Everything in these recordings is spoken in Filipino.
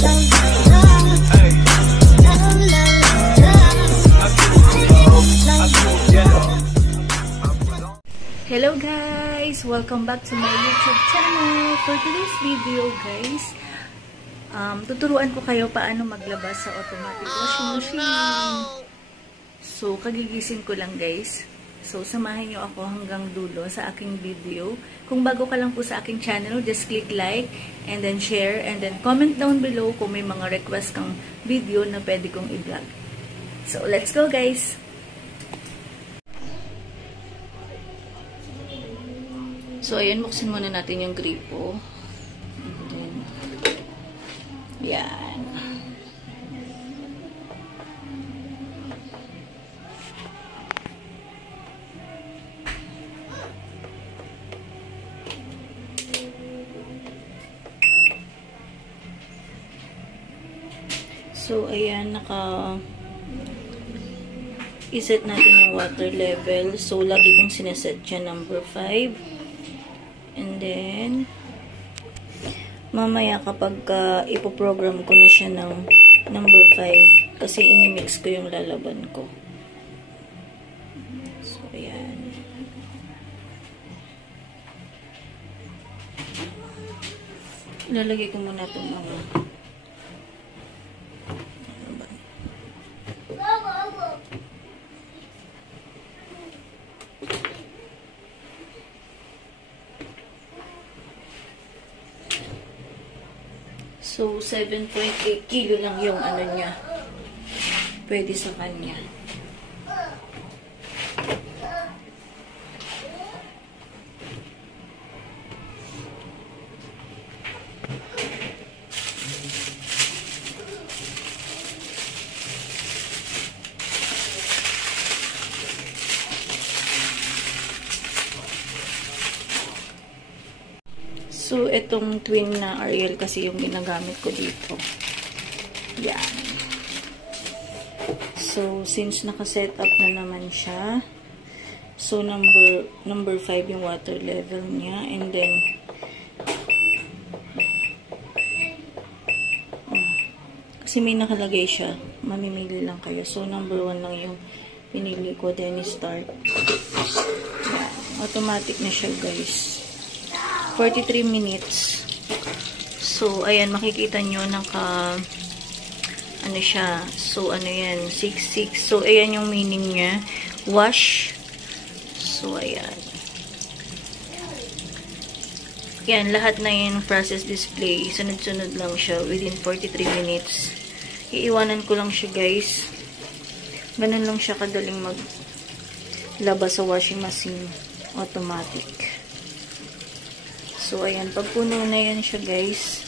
Hello guys! Welcome back to my YouTube channel. For today's video guys, tuturuan ko kayo paano maglaba sa automatic washing machine. So, kagigising ko lang guys. So, samahin nyo ako hanggang dulo sa aking video. Kung bago ka lang po sa aking channel, just click like and then share and then comment down below kung may mga request kang video na pwede kong i-vlog. So, let's go guys! So, ayan, buksin muna natin yung gripo. And then, yan. So, ayan, iset natin yung water level. So, lagi kong sineset siya number 5. And then, mamaya kapag ipoprogram ko na siya ng number 5, kasi imimix ko yung lalaban ko. So, ayan. Ilalagay ko muna itong mga So, 7.8 kilo lang yung ano niya. Pwede sa kanya. So, itong twin na Ariel kasi yung ginagamit ko dito. Yan. So, since naka-set up na naman siya, so, number 5 yung water level niya. And then, kasi may nakalagay siya. Mamimili lang kayo. So, number 1 lang yung pinili ko. Then, start. Yan. Automatic na siya, guys. 43 minutes. So, ayan, makikita nyo ano siya. So, ano yan, 6.6. So, ayan yung meaning niya. Wash. So, ayan. Yan, lahat na yung process display. Sunod-sunod lang siya within 43 minutes. Iiwanan ko lang siya, guys. Ganun lang siya kadaling maglaba sa washing machine. Automatic. So, ayan. Pag puno na yan siya, guys,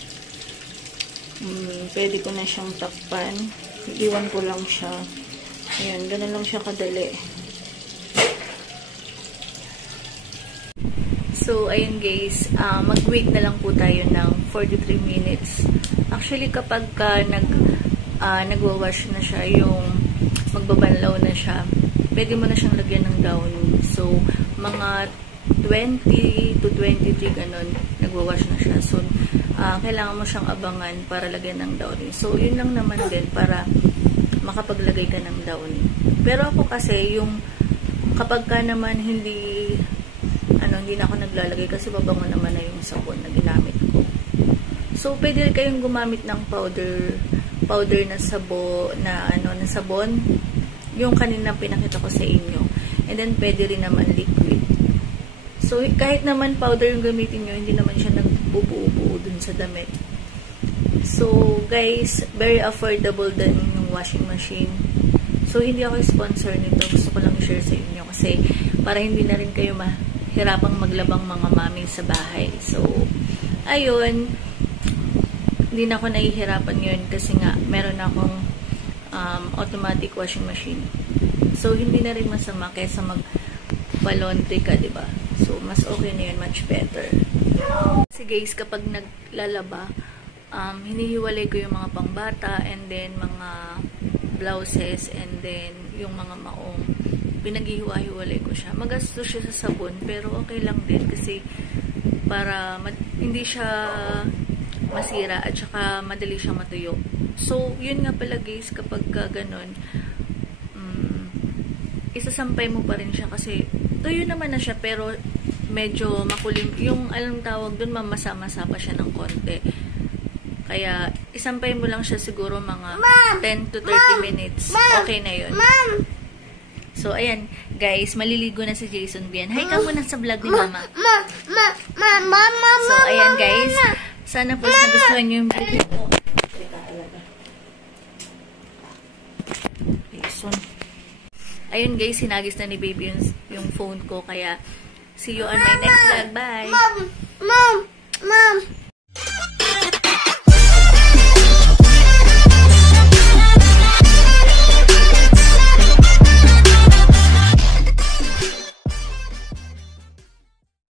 pwede ko na siyang takpan. Iwan ko lang siya. Ayan. Ganun lang siya kadali. So, ayan, guys. Mag-wait na lang po tayo ng 43 minutes. Actually, kapag nagwawash na siya, yung magbabanlaw na siya, pwede mo na siyang lagyan ng downy. So, mga 20 to 23 ganun, nagwawash na siya. So, kailangan mo siyang abangan para lagyan ng downy. So, yun lang naman din para makapaglagay ka ng downy. Pero ako kasi, yung kapag ka naman hindi na ako naglalagay kasi babango naman na yung sabon na ginamit ko. So, pwede rin kayong gumamit ng powder na sabon, yung kanina pinakita ko sa inyo. And then, pwede rin naman liquid. So, kahit naman powder yung gamitin nyo, hindi naman siya nagbubuo-buo dun sa damit. So, guys, very affordable din yung washing machine. So, hindi ako sponsor nito. Gusto ko lang i-share sa inyo kasi para hindi na rin kayo mahirapang maglabang mga mami sa bahay. So, ayun, hindi na ako nahihirapan yun kasi nga, meron akong automatic washing machine. So, hindi na rin masama kaysa magpa-laundry ka, diba? So, mas okay na yun, much better. Kasi guys, kapag naglalaba, hinihiwalay ko yung mga pangbata and then mga blouses and then yung mga maong. Pinaghihiwa-hiwalay ko siya. Magastos siya sa sabon pero okay lang din kasi para hindi siya masira at saka madali siyang matuyo. So, yun nga pala guys, kapag ganun, isasampay mo pa rin siya kasi tuyo naman na siya pero medyo makulim. Yung alam tawag dun, mamasa-masa pa siya ng konti. Kaya, isampay mo lang siya siguro mga 10 to 30 minutes. Okay na yun. So, ayan, guys, maliligo na si Jason Bian. Hi ka muna sa vlog ni Mama. So, ayan, guys. Sana po nagustuhan nyo yung video ko. Jason. Ayun, guys, sinagis na ni baby yung phone ko. Kaya, see you on my next vlog. Bye! Mom!